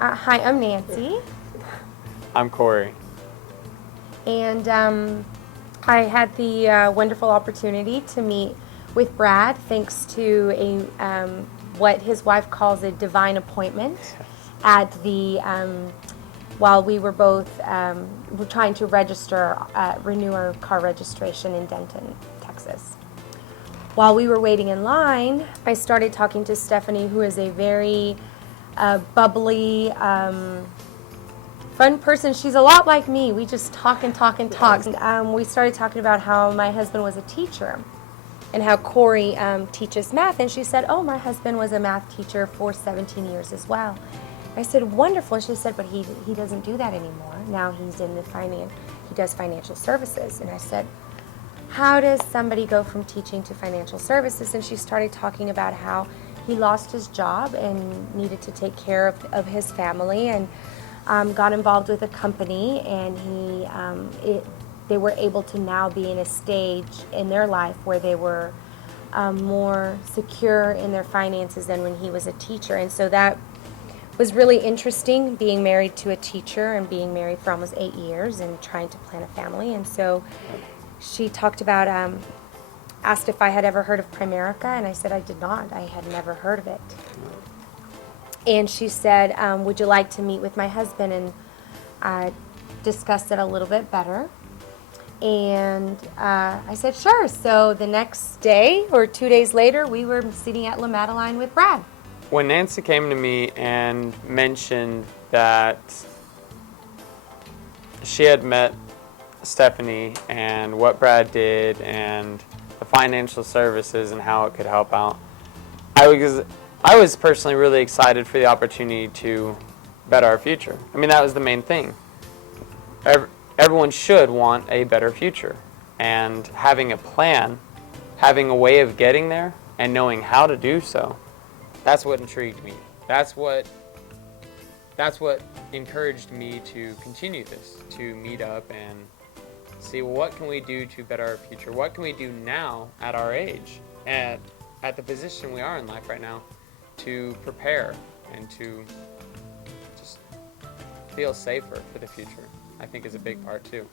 Hi, I'm Nancy, I'm Corey. and I had the wonderful opportunity to meet with Brad thanks to what his wife calls a divine appointment at the while we were both were trying to renew our car registration in Denton, Texas. While we were waiting in line, I started talking to Stephanie, who is a very bubbly, fun person. She's a lot like me. We just talk and talk and talk. And we started talking about how my husband was a teacher and how Corey teaches math. And she said, oh, my husband was a math teacher for 17 years as well. I said, wonderful. She said, but he doesn't do that anymore. Now he's in he does financial services. And I said, how does somebody go from teaching to financial services? And she started talking about how he lost his job and needed to take care of his family, and got involved with a company, and they were able to now be in a stage in their life where they were more secure in their finances than when he was a teacher. And so that was really interesting, being married to a teacher and being married for almost 8 years and trying to plan a family. And so she talked about, asked if I had ever heard of Primerica, and I said I did not. I had never heard of it. And she said, would you like to meet with my husband and discuss it a little bit better? And I said, sure. So the next day or 2 days later, we were sitting at La Madeline with Brad. When Nancy came to me and mentioned that she had met Stephanie and what Brad did and the financial services and how it could help out, I was personally really excited for the opportunity to better our future. I mean, that was the main thing. Everyone should want a better future, and having a plan, having a way of getting there, and knowing how to do so, that's what intrigued me. That's what encouraged me to continue this, to meet up and see, well, what can we do to better our future? What can we do now at our age, at the position we are in life right now, to prepare and to just feel safer for the future, I think is a big part too.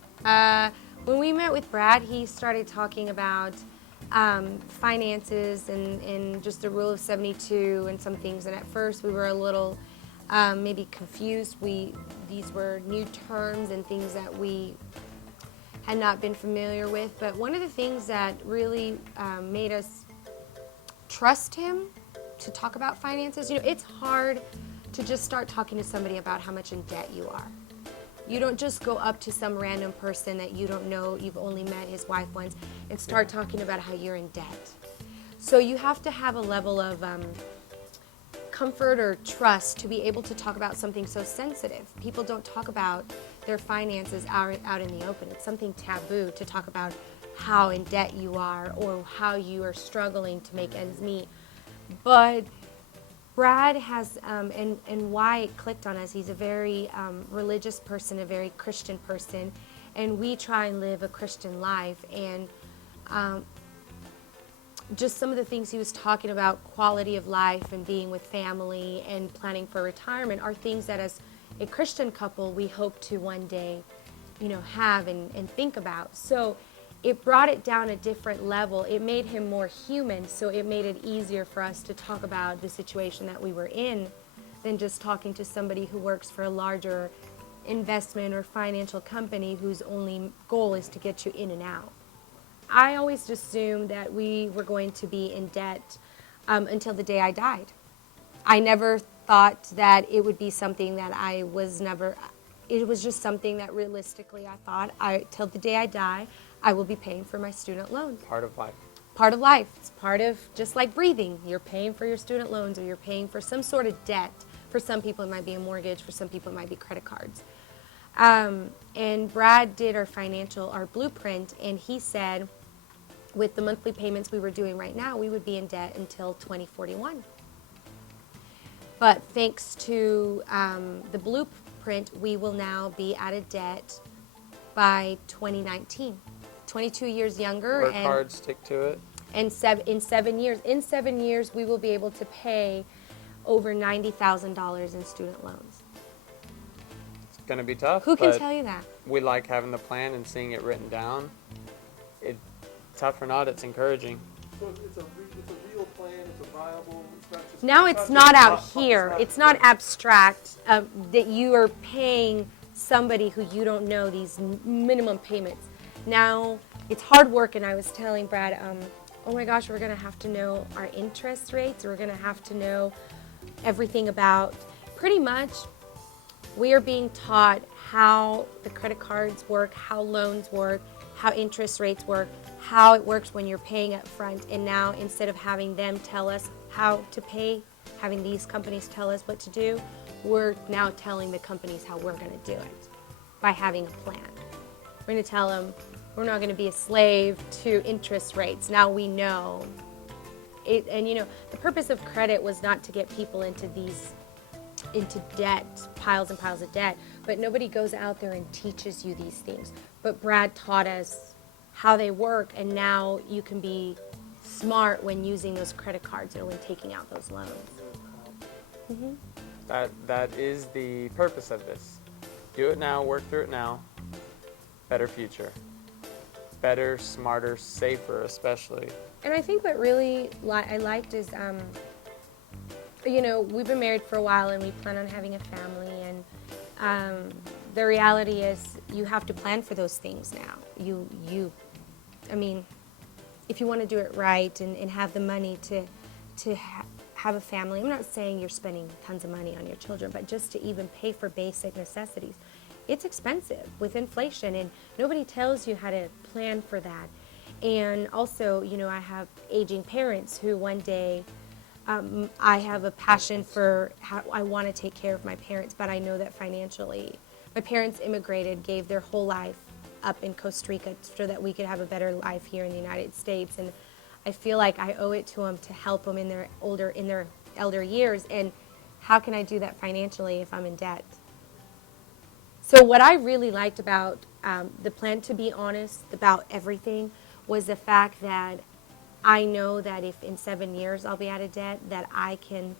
When we met with Brad, he started talking about finances and just the rule of 72 and some things. And at first we were a little maybe confused. These were new terms and things that we had not been familiar with. But one of the things that really made us trust him to talk about finances, it's hard to just start talking to somebody about how much in debt you are. You don't just go up to some random person that you don't know, you've only met his wife once, and start talking about how you're in debt. So you have to have a level of comfort or trust to be able to talk about something so sensitive. People don't talk about their finances out in the open. It's something taboo to talk about how in debt you are or how you are struggling to make ends meet. But Brad has, and why it clicked on us, he's a very religious person, a very Christian person, and we try and live a Christian life. And just some of the things he was talking about, quality of life and being with family and planning for retirement, are things that as a Christian couple we hope to one day, have and think about. So it brought it down a different level. It made him more human, so it made it easier for us to talk about the situation that we were in than just talking to somebody who works for a larger investment or financial company whose only goal is to get you in and out. I always assumed that we were going to be in debt until the day I died. I never thought that it would be something that it was just something that realistically I thought, till the day I die, I will be paying for my student loans. Part of life. Part of life. It's part of, just like breathing, you're paying for your student loans or you're paying for some sort of debt. For some people it might be a mortgage, for some people it might be credit cards. And Brad did our blueprint, and he said with the monthly payments we were doing right now, we would be in debt until 2041. But thanks to the blueprint, we will now be out of debt by 2019. 22 years younger. Work hard, stick to it. And in 7 years, we will be able to pay over $90,000 in student loans. going to be tough. Who can but tell you that? we like having the plan and seeing it written down. Tough or not, it's encouraging. So it's a real plan. It's a viable. It's not just. Now it's not out here. It's not abstract that you are paying somebody who you don't know these minimum payments. Now it's hard work, and I was telling Brad, oh my gosh, we're going to have to know our interest rates. We're going to have to know everything about, pretty much, we are being taught how the credit cards work, how loans work, how interest rates work, how it works when you're paying up front. And now, instead of having them tell us how to pay, having these companies tell us what to do, we're now telling the companies how we're going to do it by having a plan. We're going to tell them we're not going to be a slave to interest rates. Now we know it. And the purpose of credit was not to get people into debt, piles and piles of debt, but nobody goes out there and teaches you these things. But Brad taught us how they work, and now you can be smart when using those credit cards and when taking out those loans. Mm-hmm. That is the purpose of this. Do it now, work through it now. Better future. Better, smarter, safer, especially. And I think what really I liked is, we've been married for a while and we plan on having a family, and the reality is you have to plan for those things now. If you want to do it right and have the money to have a family, I'm not saying you're spending tons of money on your children, but just to even pay for basic necessities, it's expensive with inflation, and nobody tells you how to plan for that. And also, I have aging parents who one day, I have a passion for how I want to take care of my parents, but I know that financially, my parents immigrated, gave their whole life up in Costa Rica so that we could have a better life here in the United States. And I feel like I owe it to them to help them in their elder years. And how can I do that financially if I'm in debt? So what I really liked about the plan, to be honest, about everything, was the fact that I know that if in 7 years I'll be out of debt, that I can,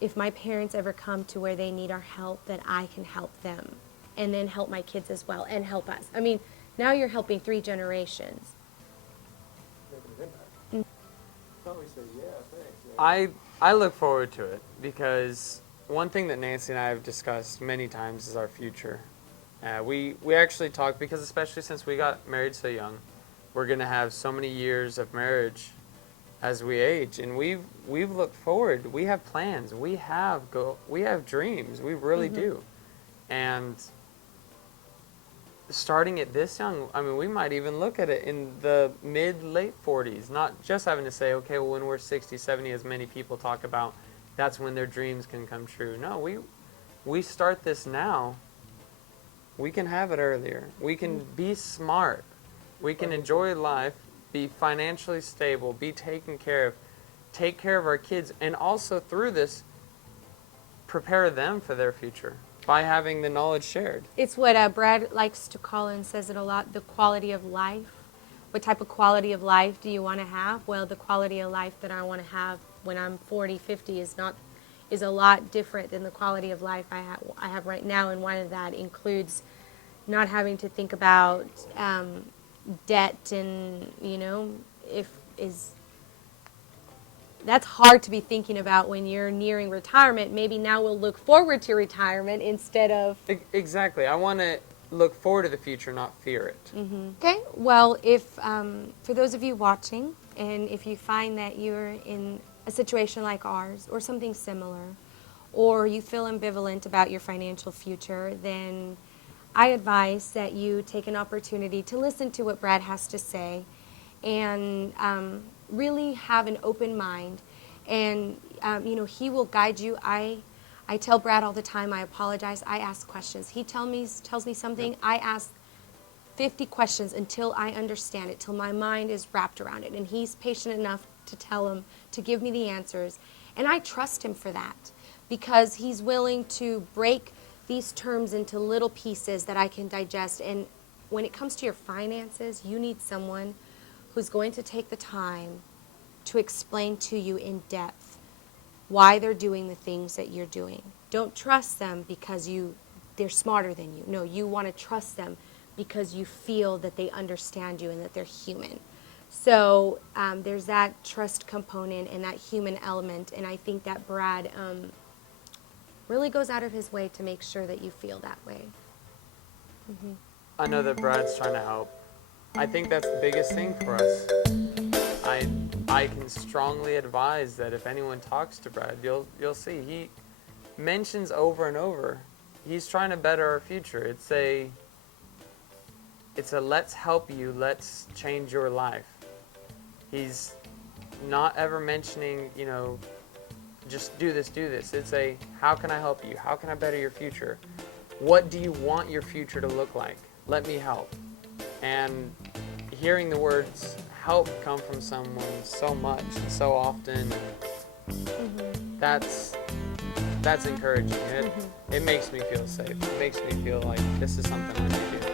if my parents ever come to where they need our help, that I can help them and then help my kids as well and help us. I mean, now you're helping 3 generations. Somebody say, yeah, thanks. I look forward to it because one thing that Nancy and I have discussed many times is our future. We actually talked, because especially since we got married so young, we're going to have so many years of marriage as we age, and we've looked forward. We have plans. We have dreams. We really do. And starting at this young, we might even look at it in the mid-late 40s, not just having to say, okay, well, when we're 60, 70, as many people talk about, that's when their dreams can come true. No, we start this now. We can have it earlier. We can be smart. We can enjoy life, be financially stable, be taken care of, take care of our kids, and also through this, prepare them for their future by having the knowledge shared. It's what Brad likes to call, and says it a lot, the quality of life. What type of quality of life do you want to have? Well, the quality of life that I want to have when I'm 40, 50 is a lot different than the quality of life I have right now, and one of that includes not having to think about debt, and that's hard to be thinking about when you're nearing retirement. Maybe now we'll look forward to retirement instead of... Exactly. I want to look forward to the future, not fear it. Okay. Well, if for those of you watching, and if you find that you're in a situation like ours or something similar, or you feel ambivalent about your financial future, then I advise that you take an opportunity to listen to what Brad has to say, and really have an open mind. And he will guide you. I tell Brad all the time, I apologize, I ask questions. He tells me something, I ask 50 questions until I understand it, till my mind is wrapped around it. And he's patient enough to tell him, to give me the answers. And I trust him for that, because he's willing to break these terms into little pieces that I can digest. And when it comes to your finances, you need someone who's going to take the time to explain to you in depth why they're doing the things that you're doing. Don't trust them because you they're smarter than you. No, you want to trust them because you feel that they understand you and that they're human. So there's that trust component and that human element, and I think that Brad really goes out of his way to make sure that you feel that way. I know that Brad's trying to help. I think that's the biggest thing for us. I can strongly advise that if anyone talks to Brad, you'll see he mentions over and over he's trying to better our future. It's a let's help you, let's change your life. He's not ever mentioning, just do this. It's a how can I help you? How can I better your future? What do you want your future to look like? Let me help. And hearing the words help come from someone so much and so often, that's encouraging. It makes me feel safe. It makes me feel like this is something I need to do.